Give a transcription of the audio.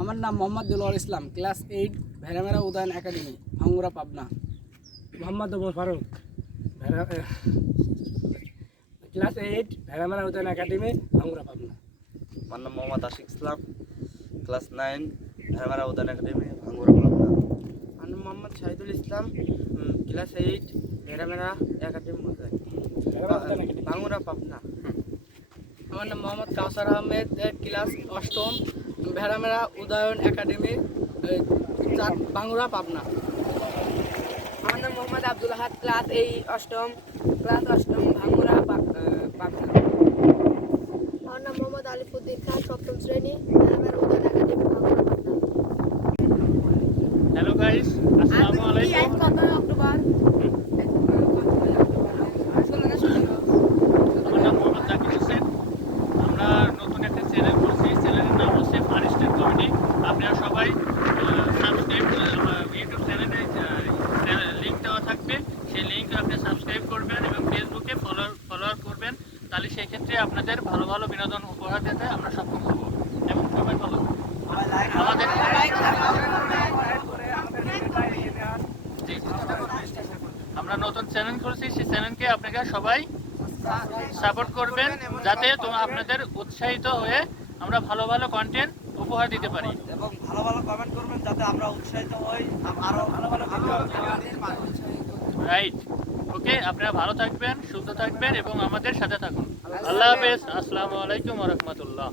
আমার নাম Mohammad Dilwar Islam, class 8, Bheramara Udayan academy, Bhangura, Pabna. Mohammad Omar Faruk, class 8, Bheramara Udayan academy, Bhangura, Pabna. আমার নাম মোহাম্মদ আশিক ইসলাম, ক্লাস 9, ভেড়ামেরা উদয়ন একাডেমি, ভাঙ্গুড়া, পাবনা। আমার নাম মোহাম্মদ শাহিদুল ইসলাম, ক্লাস 8, ভেড়ামেরা একাডেমি, ভাঙ্গুড়া, পাবনা। আমার নাম মোহাম্মদ কাউসার আহমেদ, ক্লাস 8ম, ভেড়ামেরা উদয়ন একাডেমি, ভাঙ্গুড়া, পাবনা। আমার নাম মোহাম্মদ আব্দুল আহাদ, ক্লাস 8ম, ভাঙ্গুড়া, পাবনা। আমার নাম মোহাম্মদ আলিফুদ্দিন খান, 7ম শ্রেণী, Bheramara Udayan academy, Bhangura, Pabna. Hello guys, আসসালামু আলাইকুম। অক্টোবর আমার নাম মোহাম্মদ জাকির হোসেন। আমরা নতুন একটা চ্যানেল করছি, চ্যানেলের নাম হচ্ছে ফারিস্টের কমেডি। আপনারা সবাই সাবস্ক্রাইব করে আমার ইউটিউব চ্যানেলে লিঙ্ক দেওয়া থাকবে, সেই লিঙ্ক আপনি সাবস্ক্রাইব করবেন এবং ফেসবুকে ফলোয়ার করবেন। তাহলে সেই ক্ষেত্রে আপনাদের ভালো ভালো বিনোদন উপহার দিতে আমরা সক্ষম হব এবং সবাই ভালো আমাদের আমরা নতুন চ্যানেল করেছি, সেই চ্যানেলকে আপনারা সবাই সাপোর্ট করবেন যাতে আপনাদের উৎসাহিত হয়ে আমরা ভালো ভালো কন্টেন্ট উপহার দিতে পারি এবং ভালো ভালো কমেন্ট করবেন যাতে আমরা উৎসাহিত হই আরো ভালো ভালো রাইট। ওকে, আপনারা ভালো থাকবেন, সুস্থ থাকবেন এবং আমাদের সাথে থাকুন। আল্লাহ হাফেজ। আসসালামু আলাইকুম ওয়া রাহমাতুল্লাহ।